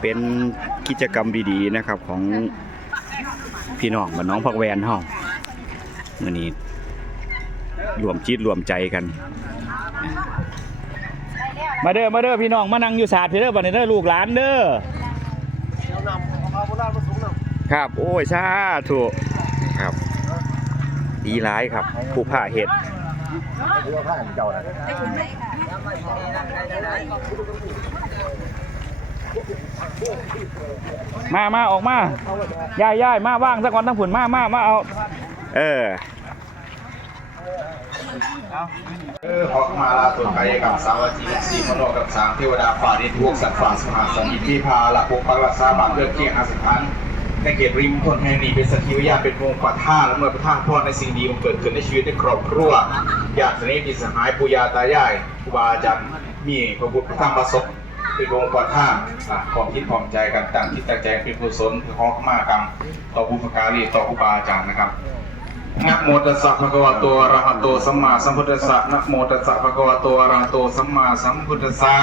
เป็นกิจกรรมดีๆนะครับของพี่น้องบ้านน้องพักแวนเฮามื้อนี้รวมจิตรวมใจกัน มาเด้อมาเด้อพี่น้องมานั่งอยู่ศาสตร์พี่เด้อบัดนี้เด้อลูกหลานเด้อครับ โอ้ยสาธุครับ ดีร้ายครับ ผู้ผ่าเห็ด มามาออกมาย่ายย่ายมาว่างสักก่อนทั้งผุนมามามาเอา เออเออขอขมาลาส่วนกายกับสาวจีสีมโนกับสามเทวดาฝ่าดินทุกสัตว์ฝ่าสมหาสันติที่พาละปุกปักรักษาบาปเลือกเคียงอาสพันในเขตริมทนแห่งนี้เป็นสกิวิญาณเป็นวงปัท่าและเมื่อประท่าพรในสิ่งดีมันเกิดขึ้นในชีวิตในครอบครัวญาติสนิทมิตรสหายปุยาตายายครูบาอาจารย์มีพระพุทธพระธรรมพระสงฆ์ เป็นวงปัท่าอะความคิดความใจกันตั้งคิดตั้งใจเป็นกุศลคือขอขมากรรมต่อบุพการีต่อครูบาอาจารย์นะครับนะโมตัสสะภะคะวะโตอะระหะโตสัมมาสัมพุทธัสสะนะโมตัสสะภะคะวะโตอะระหะโตสัมมาสัมพุทธัสสะ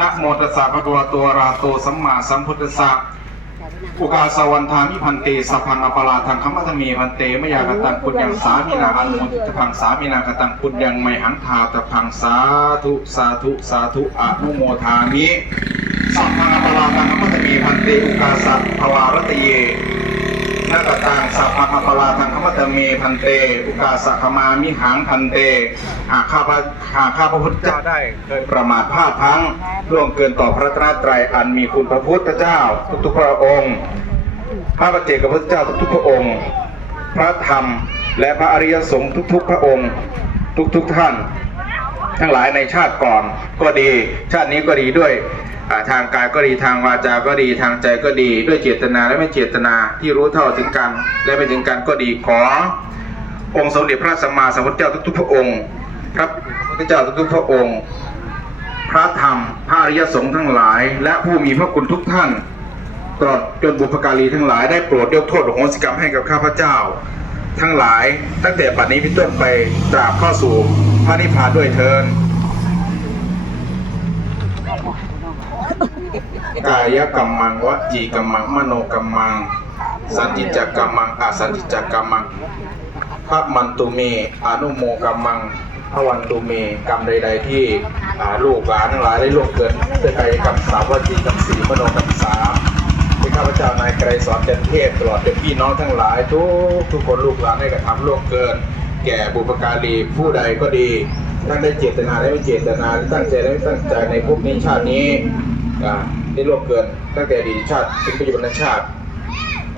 นะโมตัสสะภะคะวะโตอะระหะโตสัมมาสัมพุทธัสสะ อุกาสวันทามิพันเตสพังอปาราทังคัมมัตเมพันเตมยากตังปุญญังสามินาอนุโมทิตพังสามินากตังปุญญังไมหังทาตพังสาธุสาธุสาธุอนุโมทามิสัพพังอปาราทังคัมมัตเมพันเตอุกาสะภวารตเย นากตังสัพพะมะปลาทังคมัตเมพันเต อุกาสะขมามิหังพันเต หากข้าพระหากข้าพระพุทธเจ้าได้เคยประมาทพลาดพลั้งล่วงเกินต่อพระตราตรัยอันมีคุณพระพุทธเจ้า ทุกๆพระองค์ พระปัจเจกพุทธเจ้าทุกๆพระองค์ พระธรรมและพระอริยสงฆ์ทุก ๆ พระองค์ ทุกๆท่าน ทั้งหลายในชาติก่อนก็ดี ชาตินี้ก็ดีด้วย ทางกายก็ดีทางวาจาก็ดีทางใจก็ดี ด้วยเจตนาและไม่เจตนาที่รู้เท่าถึงกัน และไม่ถึงกันก็ดีขอ องค์สมเด็จพระสัมมาสัมพุทธเจ้าทุกๆพระองค์พระพุทธเจ้าทุกๆพระองค์ พระธรรมพระอริยสงฆ์ทั้งหลาย และผู้มีพระคุณทุกท่านตลอดจนบุพการีทั้งหลายได้โปรดยกโทษอโหสิกรรมให้กับข้าพเจ้า ทั้งหลายตั้งแต่บัดนี้เป็นต้นไปตราบเข้าสู่พระนิพพานด้วยเทิน กายกรรมังวจีกรรมังมโนกรรมัง สันติจกรรมังอาสันติจกรรมังพระมันตุเมอนุโมกรรมังพระวันตุเมกรรมใด ๆ ที่ลูกหลานทั้งหลายได้ล่วงเกินด้วยกายกรรมสามวจีกรรมสีมโนกรรมสามที่ข้าพเจ้านายไกรสอนจันเทพตลอดเป็นพี่น้องทั้งหลายทุกทุกคนลูกหลานได้กระทำล่วงเกิน แก่บุพการีผู้ใดก็ดีทั้งได้เจตนาและไม่เจตนาตั้งใจและไม่ตั้งใจในภพนี้ชาตินี้ ได้ล่วงเกินตั้งแต่อดีตชาติถึงปัจจุบันชาติ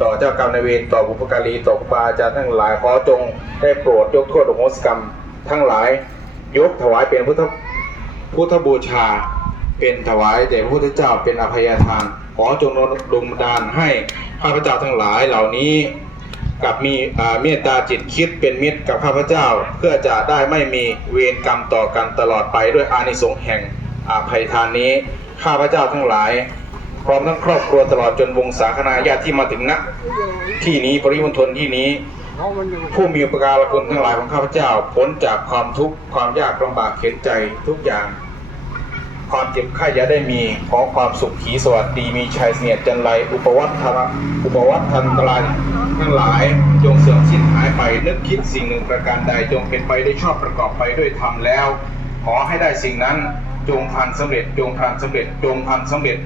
ต่อเจ้ากรรมนายเวรต่อบุพการีต่อครูบาอาจารย์ทั้งหลายขอจงได้โปรดยกโทษอโหสิกรรม ทั้งหลาย ยกถวายเป็นพุทธพุทธบูชา เป็นถวายแด่พระพุทธเจ้าเป็นอภัยทาน ขอจงดลบันดาลให้ข้าพเจ้าทั้งหลายเหล่านี้กับมีเมตตาจิตคิดเป็นมิตรกับข้าพเจ้า เพื่อจะได้ไม่มีเวรกรรมต่อกันตลอดไปด้วยอานิสงส์แห่งอภัยทานนี้ ข้าพเจ้าทั้งหลาย พร้อมทั้งครอบครัวตลอดจนวงศาคณาญาติที่มาถึงณที่นี้ปริมณฑลที่นี้ ผู้มีอุปการะคุณทั้งหลายของข้าพเจ้าพ้นจากความทุกข์ความยากลำบากเข็นใจทุกอย่าง ความเจ็บไข้ยาได้มีขอความสุขขีสวัสดีมีชัยเสนียดจันไรอุปวัตทะอุปวัตทันตรายทั้งหลายจงเสื่อมสิ้นหายไปนึกคิดสิ่งหนึ่งประการใดจงเป็นไปได้ชอบประกอบไปด้วยธรรมแล้ว ขอให้ได้สิ่งนั้น จงพันสำเร็จ จงพันสำเร็จ จงพันสำเร็จ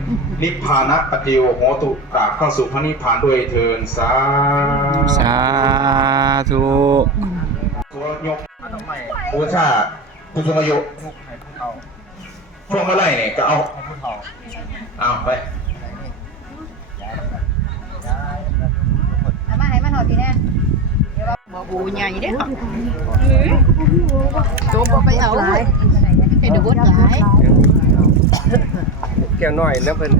นิพพานะปฏิโยโหตุกราบเข้าสู่พระนิพพานด้วยเทินสาสาธุตัวยกบูชาผู้สูงอายุช่วงเมื่อไหรเนี่ยก็เอาเอาไปเอามาให้มันหอดทีแน่บ่บูใหญ่เด้อโจมไปเอาเลย ให้ดูบดหลายแก้วน้อยแล้วเป็น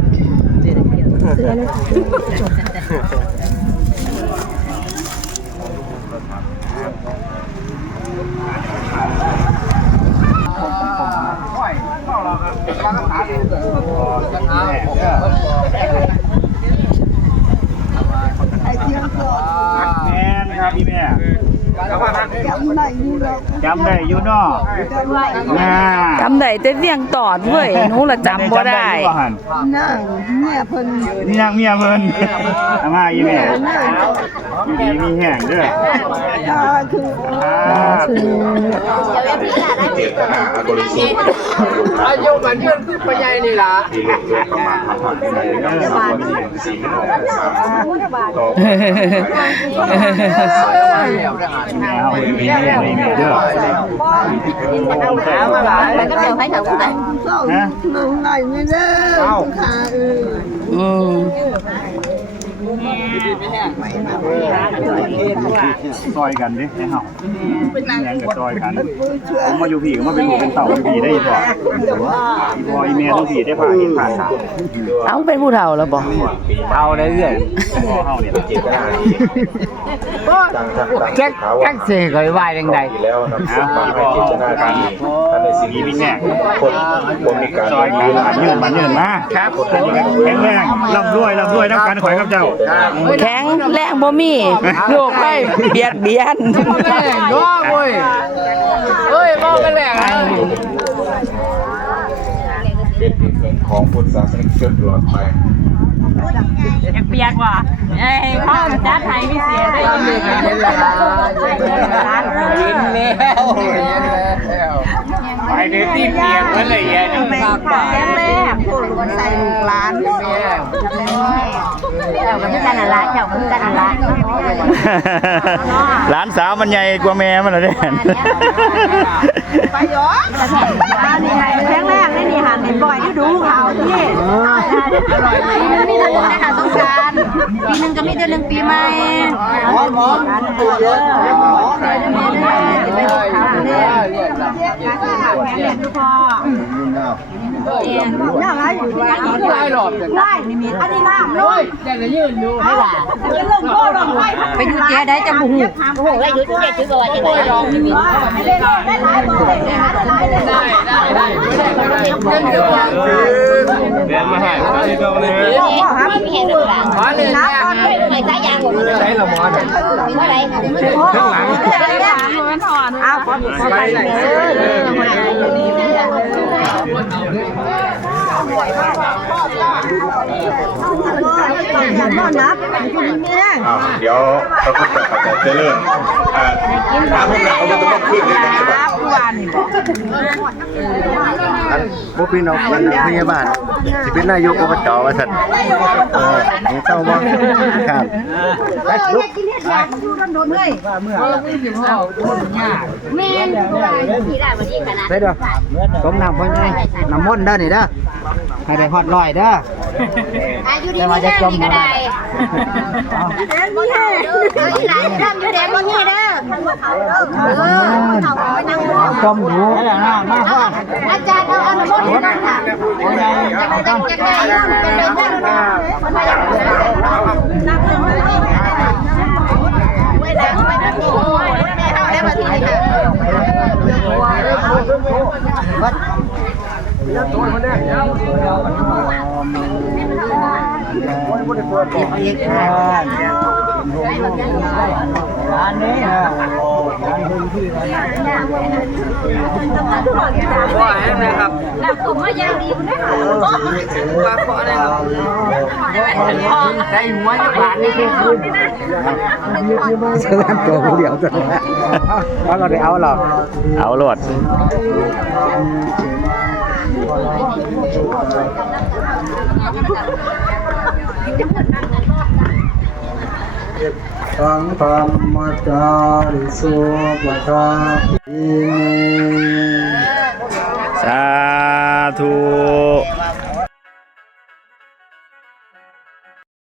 แม่นครับพี่แม่แล้วว่านั่นยังไหนนี่เราจำได้อยู่เนาะน่าจำได้แต่เสียงตอดเว้ยหนูละจำบ่ได้อยู่หั่นนั่งเมียเพิ่นนี่นางเมียเพิ่นอามาอีแม่อยู่ดีมีแห้งเด้อตาคืออ่าเจตนาบริสุทธิ์อายุมันยืนขึ้นไปใหญ่นี่ล่ะที่ลงตัวเข้ามาทำผ่านในเรื่องสามวันที่สี่โมงสามต่อแม่เฮาอยู่ดีมีแห้งในแม่เด้อ เอามาหลายก็เดี๋ยวให้เขาได้เศร้าน้องไหนไม่ได้ค่ะเออ อืม ซอยกันดิให้เฮาแม่งก็ซอยกันผมมาอยู่พี่ก็มาเป็นลูเป็นเต่าอยู่พี่ได้บ่อีบ่อีแม่ต้องพี่ได้ผ่าเห็นผ่าสาวเอาเป็นผู้เฒ่าแล้วบ่เอาได้เรื่อยพ่อเฮาเนี่ยแจ็คแจ็คเซ่เคยว่าจังได๋แล้วครัเจตนาดีอันในสิ่งที่มีแง่คนคนมีการซอยกันยืนมันยืนมาครับแข็งแรงร่ำรวยร่ำรวยน้ำกันข่อยครับเจ้าแข็งแรงบ่มีโลกไปเบียดเบียนแม่งง้อเว้ยเฮ้ยมองกันแหลกอะเป็นเงินของพุทธศาสนิกชนตลอดไปเปียกว่ะเอ้ยพ่อจัดให้มีเสียได้เห็นแล้วเห็นแล้ว ไปในที่เปียกมันเลยแย่จังปากปากแม่พูดว่าใส่ลูกหลานเจ้ากับพี่กันอะไรเจ้ากับพี่กันอะไรหลานสาวมันใหญ่กว่าแม่มันเลยเด้ไปย้อนแข็งแรงได้นี่หันเห็นบ่อยที่ดูเขาที่ อร่อยปีนึงมีแต่เดือนนะคะสงกรารปีนึงก็มีแต่เรื่องปีใหม่หมอหมอตัวเยอะหมอไปเรื่อยๆไปเรื่อยๆเนี่ยแข็งแรงทุก พ่อน่ารักอยู่ที่ไหนหลายรอบจังได้อันนี้น้ำเลยแต่ละยืนอยู่ให้หล่ะไปดูเจ๊ได้จะบุหูโอ้โหไอ้ยุทธเจ็ดชื่อว่าจะไหนได้ได้ได้ได้ได้ได้ได้ได้ได้ได้ได้เดี๋ยวว่าเรียนมาให้ที่เราเลยไม่เห็นหรือเปล่าหมอเลยนะไม่สายยางหมดเลยใช้ละหมอเนี่ยเมื่อไรข้างหลังอ้าวขอขอไปเลยอย่านอนนับอยู่นี่แม่อ้าวเดี๋ยวพระพุทธศาสนาจะเริ่มอ่าถามพวกเราเขาจะต้องขึ้นเลยนะครับ อันบ่พี่น้องมันพยาบาลสิเป็นนายกอบจว่าซั่นเออให้เศร้าบ่ครับไปลุกกินเห็ดยาอยู่โดนเลยแม่ที่ได้วันนี้ขนาดไปเด้อต้มน้ำพ่อใหญ่น้ำมนต์เด้อนี่เด้อให้ได้ฮอดร้อยเด้ออายุดีไม่ได้ดีก็ได้เฮ้ยหลานทำอยู่แดงบนนี้เด้อเออเขาไปนั่งจมอยู่แล้วนะมาพ่ออาจารย์ เอาอนุโมทนาค่ะจะจะจะได้จะได้ท่านคนมาอย่างนักเลยไม่ได้ไม่ไม่เข้าได้มาที่นี่ค่ะร้านนี้ฮะ ร้านพื้นที่ร้านว่าแห้งนะครับแล้วผมว่ายังดีคุณได้ค่ะว่าขอได้ครับได้หัวจะบาดนี่คือสลามตัวผู้เดียวตัวว่าเราได้เอาหรอกเอาโลด สังธรรมจาริสุปทาอิเม